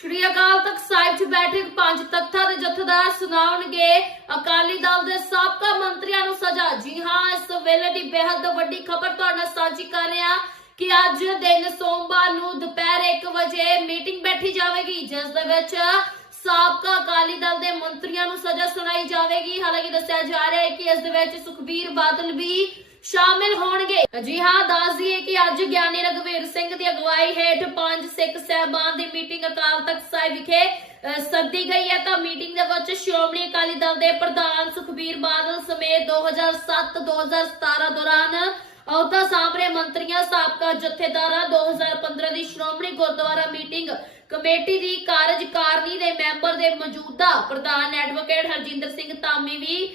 ਸ਼੍ਰੀ ਅਕਾਲ ਤਖਤ ਸਾਹਿਬ 'ਚ ਬੈਠਕ ਪੰਜ ਤਖਤਾਂ ਦੇ ਜਥੇਦਾਰ ਸੁਣਾਉਣਗੇ। ਅਕਾਲੀ ਦਲ ਦੇ ਸਾਬਕਾ ਮੰਤਰੀਆਂ ਨੂੰ ਸਜ਼ਾ। ਜੀ ਹਾਂ, ਇਸ ਵੇਲੇ ਦੀ ਬੇहद ਵੱਡੀ ਖਬਰ ਤੁਹਾਡੇ ਨਾਲ ਸਾਂਝੀ ਕਰ ਰਹੇ ਕਿ ਅੱਜ ਦਿਨ ਸੋਮਵਾਰ ਨੂੰ ਦੁਪਹਿਰ 1 ਵਜੇ ਮੀਟਿੰਗ ਬੈਠੀ ਜਾਵੇਗੀ, ਜਿਸ ਦੇ ਵਿੱਚ ਸਾਬਕਾ ਅਕਾਲੀ ਦਲ ਦੇ ਮੰਤਰੀਆਂ ਨੂੰ ਸਜ਼ਾ ਸੁਣਾਈ ਜਾਵੇਗੀ। ਹਾਲਾਂਕਿ ਦੱਸਿਆ ਜਾ ਰਿਹਾ ਹੈ ਕਿ ਇਸ ਦੇ ਵਿੱਚ ਸੁਖਬੀਰ ਬਾਦਲ ਵੀ ਸ਼ਾਮਿਲ ਹੋਣਗੇ। ਜੀ ਹਾਂ, ਦੱਸ ਦਈਏ ਕਿ ਅੱਜ ਗਿਆਨੀ ਰਗਵੀਰ ਸਿੰਘ ਦੀ ਅਗਵਾਈ ਹੇਠ ਪੰਜ ਸਿੱਖ ਸਹਿਬਾਨ ਦੀ ਮੀਟਿੰਗ ਅਕਾਲ ਤਖਤ ਸਾਹਿਬ ਵਿਖੇ ਸੱਦੀ ਗਈ ਹੈ। ਤਾਂ ਮੀਟਿੰਗ ਦੇ ਵਿੱਚ ਸ਼੍ਰੋਮਣੀ ਅਕਾਲੀ ਦਲ ਦੇ ਪ੍ਰਧਾਨ ਸੁਖਬੀਰ ਬਾਦਲ ਸਮੇਤ 2007-2017 ਦੌਰਾਨ ਅਹੁਦਾ ਸਾਹਮਣੇ ਮੰਤਰੀਆਂ, ਸਾਬਕਾ ਜਥੇਦਾਰਾਂ 2015 ਦੀ ਸ਼੍ਰੋਮਣੀ ਗੁਰਦੁਆਰਾ ਮੀਟਿੰਗ ਕਮੇਟੀ ਦੀ ਕਾਰਜਕਾਰਨੀ ਦੇ ਮੈਂਬਰ ਦੇ ਮੌਜੂਦਾ ਪ੍ਰਧਾਨ ਐਡਵੋਕੇਟ ਹਰਜਿੰਦਰ ਸਿੰਘ ਧਾਮੀ ਵੀ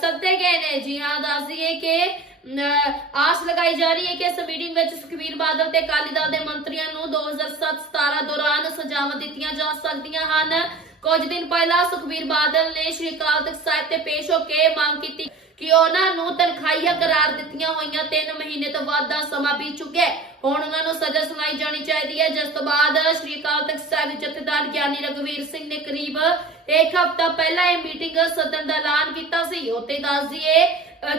ਸੱਦੇ ਗਏ ਨੇ। ਜੀ ਹਾਂ, ਦੱਸ ਦਈਏ ਕਿ ਆਸ ਲਗਾਈ ਜਾ ਰਹੀ ਹੈ ਕਿ ਇਸ ਮੀਟਿੰਗ ਵਿੱਚ ਸੁਖਬੀਰ ਬਾਦਲ ਤੇ ਅਕਾਲੀ ਦਲ ਦੇ ਮੰਤਰੀਆਂ ਨੂੰ 2007-17 ਦੌਰਾਨ ਸਜ਼ਾਵਾਂ ਦਿੱਤੀਆਂ ਜਾ ਸਕਦੀਆਂ ਹਨ। ਕੁਝ ਦਿਨ ਪਹਿਲਾਂ ਸੁਖਬੀਰ ਬਾਦਲ ਨੇ ਸ਼੍ਰੀ ਅਕਾਲ ਤਖਤ ਸਾਹਿਬ ਤੇ ਪੇਸ਼ ਹੋ ਕੇ ਮੰਗ ਕੀਤੀ ਕਿ ਉਹਨਾਂ ਨੂੰ ਤਨਖਾਹੀਆ ਕਰਾਰ ਦਿੱਤੀਆਂ ਹੋਈਆਂ। 3 ਮਹੀਨੇ ਤੋਂ ਵੱਧ ਦਾ ਸਮਾਂ ਬੀਤ ਚੁੱਕਿਆ ਹੈ। ਹੁਣ ਉਹਨਾਂ ਨੂੰ ਸਜ਼ਾ ਸੁਣਾਈ ਜਾਣੀ ਚਾਹੀਦੀ ਹੈ। ਜਿਸ ਤੋਂ ਬਾਅਦ ਸ਼੍ਰੀ ਅਕਾਲ ਤਖਤ ਸਾਹਿਬ ਜਥੇਦਾਰ ਗਿਆਨੀ ਰਗਵੀਰ ਸਿੰਘ ਨੇ ਕਰੀਬ ਇੱਕ ਹਫ਼ਤਾ ਪਹਿਲਾਂ ਇਹ ਮੀਟਿੰਗ ਸਦਨ ਦਾ ਐਲਾਨ ਕੀਤਾ ਸੀ। ਉੱਤੇ ਦੱਸ ਦਈਏ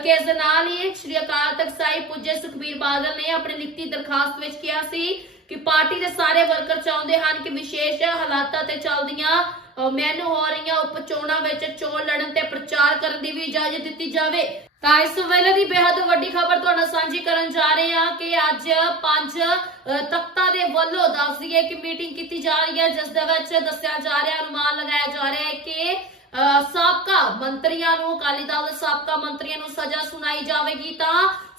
ਕਿ ਇਸ ਦੇ ਨਾਲ ਹੀ ਸ਼੍ਰੀ ਅਕਾਲ ਤਖਤ ਸਾਹਿਬ ਪੁੱਜੇ ਸੁਖਬੀਰ ਬਾਦਲ ਨੇ ਆਪਣੀ ਲਿਖਤੀ ਦਰਖਾਸਤ ਵਿੱਚ ਕਿਹਾ ਸੀ ਕਿ ਪਾਰਟੀ ਦੇ ਸਾਰੇ ਵਰਕਰ ਚਾਹੁੰਦੇ ਹਨ ਕਿ ਵਿਸ਼ੇਸ਼ ਹਾਲਾਤਾਂ ਤੇ ਚੱਲਦੀਆਂ ਮੈਨੂੰ ਹੋ ਰਹੀਆਂ ਉਪ ਵਿੱਚ ਚੋਣ ਲੜਨ ਤੇ ਪ੍ਰਚਾਰ ਕਰਨ ਦੀ ਵੀ ਇਜਾਜ਼ਤ ਦਿੱਤੀ ਜਾਵੇ। ਤਾਂ ਇਸ ਵੇਲੇ ਦੀ ਬੇहद ਵੱਡੀ ਖਬਰ ਤੁਹਾਡੇ ਸਾਂਝੀ ਕਰਨ ਜਾ ਰਹੇ ਹਾਂ ਕਿ ਅੱਜ ਪੰਜ ਤਖਤਾਂ ਦੇ ਵੱਲੋਂ ਦੱਸ ਦਈਏ ਕਿ ਮੀਟਿੰਗ ਕੀਤੀ ਜਾ ਰਹੀ ਹੈ ਜਿਸ ਦੇ ਵਿੱਚ ਦੱਸਿਆ ਜਾ ਰਿਹਾ ਅਨੁਮਾਨ ਲਗਾਇਆ ਜਾ ਰਿਹਾ ਹੈ ਕਿ ਅਹ, ਸਾਬਕਾ ਮੰਤਰੀਆਂ ਨੂੰ ਅਕਾਲੀ ਦਲ ਦੇ ਸਾਬਕਾ ਮੰਤਰੀਆਂ ਨੂੰ ਸਜ਼ਾ ਸੁਣਾਈ ਜਾਵੇਗੀ। ਤਾਂ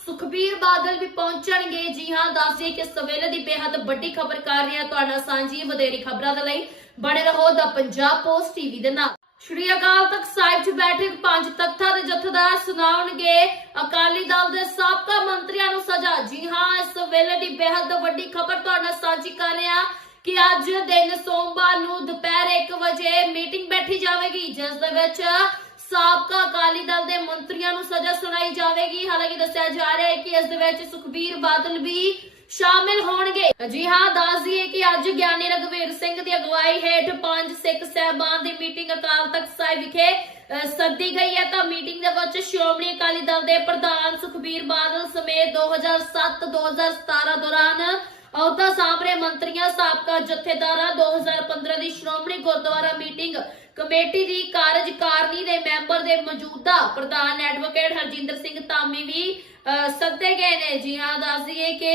ਸੁਖਬੀਰ ਬਾਦਲ ਵੀ ਪਹੁੰਚਣਗੇ। ਜੀ ਹਾਂ ਦੱਸਦੇ ਕਿ ਸਵੇਲੇ ਦੀ ਬੇहद ਵੱਡੀ ਖਬਰ ਕਰ ਰਹੀ ਹਾਂ ਤੁਹਾਡਾ ਸਾਂਝੀ ਵਧੇਰੀ ਖਬਰਾਂ ਦੇ ਲਈ। ਬਣੇ ਰਹੋ ਦਾ ਪੰਜਾਬ ਪੋਸਟ ਟੀਵੀ ਦੇ ਨਾਲ। ਸ਼੍ਰੀ ਅਕਾਲ ਤਖਤ ਸਾਹਿਬ 'ਚ ਬੈਠੇ ਪੰਜ ਤਖਤਾਂ ਦੇ ਜਥੇਦਾਰ ਸੁਣਾਉਣਗੇ। ਅਕਾਲੀ ਦਲ ਦੇ ਸਾਬਕਾ ਮੰਤਰੀਆਂ ਨੂੰ ਸਜ਼ਾ। ਜੀ ਹਾਂ, ਇਸ ਵੇਲੇ ਦੀ ਬੇਹੱਦ ਵੱਡੀ ਖਬਰ ਤੁਹਾਡਾ ਸਾਂਝੀ ਕਰ ਰਹੇ ਰਿਹਾ ਕਿ ਅੱਜ ਦਿਨ ਸੋਮਵਾਰ ਨੂੰ ਦੁਪਹਿਰ 1 ਵਜੇ ਮੀਟਿੰਗ ਬੈਠੀ ਜਾਵੇਗੀ, ਜਿਸ ਦੇ ਵਿੱਚ ਸਾਬਕਾ ਅਕਾਲੀ ਦਲ ਦੇ ਮੰਤਰੀਆਂ ਨੂੰ ਸਜ਼ਾ ਸੁਣਾਈ ਜਾਵੇਗੀ। ਹਾਲਾਂਕਿ ਦੱਸਿਆ ਜਾ ਰਿਹਾ ਹੈ ਕਿ ਇਸ ਦੇ ਵਿੱਚ ਸੁਖਬੀਰ ਬਾਦਲ ਵੀ ਸ਼ਾਮਿਲ ਹੋਣਗੇ। ਜੀ ਹਾਂ, ਦੱਸ ਦਈਏ ਕਿ ਅੱਜ ਗਿਆਨੀ ਰਗਵੀਰ ਸਿੰਘ ਦੀ ਅਗਵਾਈ ਹੇਠ ਪੰਜ ਸਿੱਖ ਸਹਿਬਾਨ ਦੀ ਮੀਟਿੰਗ ਅਕਾਲ ਤਖਤ ਸਾਹਿਬ ਵਿਖੇ ਸੱਦੀ ਗਈ ਹੈ। ਤਾਂ ਮੀਟਿੰਗ ਦੇ ਵਿੱਚ ਸ਼੍ਰੋਮਣੀ ਅਕਾਲੀ ਦਲ ਦੇ ਪ੍ਰਧਾਨ ਸੁਖਬੀਰ ਬਾਦਲ ਸਮੇਤ 2007-2017 ਦੌਰਾਨ ਅਹੁਦਾ ਸਾਹਮਣੇ ਮੰਤਰੀਆਂ, ਸਾਬਕਾ ਜਥੇਦਾਰਾਂ 2015 ਦੀ ਸ਼੍ਰੋਮਣੀ ਗੁਰਦੁਆਰਾ ਮੀਟਿੰਗ ਕਮੇਟੀ ਦੀ ਕਾਰਜਕਾਰਨੀ ਦੇ ਮੌਜੂਦਾ ਪ੍ਰਧਾਨ ਐਡਵੋਕੇਟ ਹਰਜਿੰਦਰ ਸਿੰਘ ਧਾਮੀ ਵੀ ਸੱਦੇ ਗਏ ਨੇ। ਜੀ ਹਾਂ, ਦੱਸ ਦਈਏ ਕਿ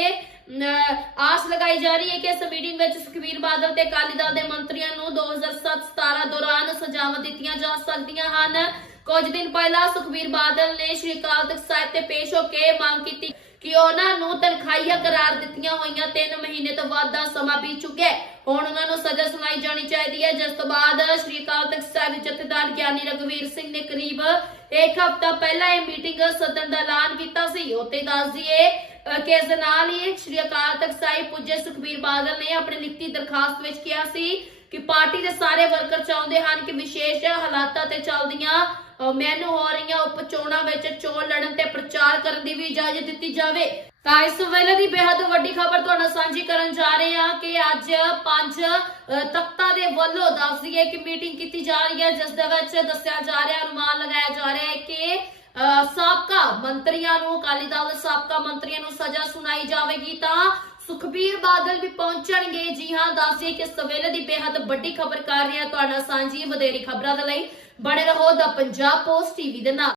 ਆਸ ਲਗਾਈ ਜਾ ਰਹੀ ਹੈ ਕਿ ਇਸ ਮੀਟਿੰਗ ਵਿੱਚ ਸੁਖਬੀਰ ਬਾਦਲ ਤੇ ਅਕਾਲੀ ਦਲ ਦੇ ਮੰਤਰੀਆਂ ਨੂੰ 2007-17 ਦੌਰਾਨ ਸਜ਼ਾਵਾਂ ਦਿੱਤੀਆਂ ਜਾ ਸਕਦੀਆਂ ਹਨ। ਕੁਝ ਦਿਨ ਪਹਿਲਾਂ ਸੁਖਬੀਰ ਬਾਦਲ ਨੇ ਸ਼੍ਰੀ ਅਕਾਲ ਤਖਤ ਸਾਹਿਬ ਤੇ ਪੇਸ਼ ਹੋ ਕੇ ਮੰਗ ਕੀਤੀ। ਕਿ ਉਹਨਾਂ ਨੂੰ ਤਨਖਾਹੀਆ ਕਰਾਰ ਦਿੱਤੀਆਂ ਹੋਈਆਂ 3 ਮਹੀਨੇ ਤੋਂ ਵੱਧ ਦਾ ਸਮਾਂ ਬੀਤ ਚੁੱਕਿਆ ਹੈ। ਹੁਣ ਉਹਨਾਂ ਨੂੰ ਸਜ਼ਾ ਸੁਣਾਈ ਜਾਣੀ ਚਾਹੀਦੀ ਹੈ। ਜਿਸ ਤੋਂ ਬਾਅਦ ਸ਼੍ਰੀ ਅਕਾਲ ਤਖਤ ਸਾਹਿਬ ਜਥੇਦਾਰ ਗਿਆਨੀ ਰਗਵੀਰ ਸਿੰਘ ਨੇ ਕਰੀਬ ਇੱਕ ਹਫ਼ਤਾ ਪਹਿਲਾਂ ਇਹ ਮੀਟਿੰਗ ਸੱਦਣ ਦਾ ਐਲਾਨ ਕੀਤਾ ਸੀ। ਉੱਤੇ ਦੱਸ ਦਈਏ ਕਿ ਇਸ ਦੇ ਨਾਲ ਹੀ ਸ਼੍ਰੀ ਅਕਾਲ ਤਖਤ ਸਾਹਿਬ ਪੁੱਜੇ ਸੁਖਬੀਰ ਬਾਦਲ ਨੇ ਆਪਣੀ ਲਿਖਤੀ ਦਰਖਾਸਤ ਵਿੱਚ ਕਿਹਾ ਸੀ ਕਿ ਪਾਰਟੀ ਦੇ ਸਾਰੇ ਵਰਕਰ ਚਾਹੁੰਦੇ ਹਨ ਕਿ ਵਿਸ਼ੇਸ਼ ਹਾਲਾਤਾਂ ਤੇ ਚੱਲਦੀਆਂ ਮੈਨੂੰ ਹੋ ਰਹੀਆਂ ਉਪ ਵਿੱਚ ਚੋਣ ਲੜਨ ਤੇ ਪ੍ਰਚਾਰ ਕਰਨ ਦੀ ਵੀ ਇਜਾਜ਼ਤ ਦਿੱਤੀ ਜਾਵੇ। ਤਾਂ ਇਸ ਵੇਲੇ ਦੀ ਬੇहद ਵੱਡੀ ਖਬਰ ਤੁਹਾਡੇ ਸਾਂਝੀ ਕਰਨ ਜਾ ਰਹੇ ਹਾਂ ਕਿ ਅੱਜ ਪੰਜ ਅਹ, ਤਖਤਾਂ ਦੇ ਵੱਲੋਂ ਦੱਸਦੀ ਦਈਏ ਕਿ ਮੀਟਿੰਗ ਕੀਤੀ ਜਾ ਰਹੀ ਹੈ ਜਿਸ ਦੇ ਵਿੱਚ ਦੱਸਿਆ ਜਾ ਰਿਹਾ ਅਨੁਮਾਨ ਲਗਾਇਆ ਜਾ ਰਿਹਾ ਹੈ ਕਿ ਸਾਬਕਾ ਮੰਤਰੀਆਂ ਨੂੰ ਅਕਾਲੀ ਦਲ ਦੇ ਸਾਬਕਾ ਮੰਤਰੀਆਂ ਨੂੰ ਸਜ਼ਾ ਸੁਣਾਈ ਜਾਵੇਗੀ। ਤਾਂ ਸੁਖਬੀਰ ਬਾਦਲ ਵੀ ਪਹੁੰਚਣਗੇ। ਜੀ ਹਾਂ, ਦੱਸ ਕਿ ਇਸ ਦੀ ਬੇਹੱਦ ਵੱਡੀ ਖਬਰ ਕਰ ਰਹੀ ਤੁਹਾਡਾ ਸਾਂਝੀ ਵਧੇਰੀ ਖਬਰਾਂ ਦੇ ਲਈ। ਬਣੇ ਰਹੋ ਦਾ ਪੰਜਾਬ ਪੋਸਟ ਟੀਵੀ ਦੇ ਨਾਲ।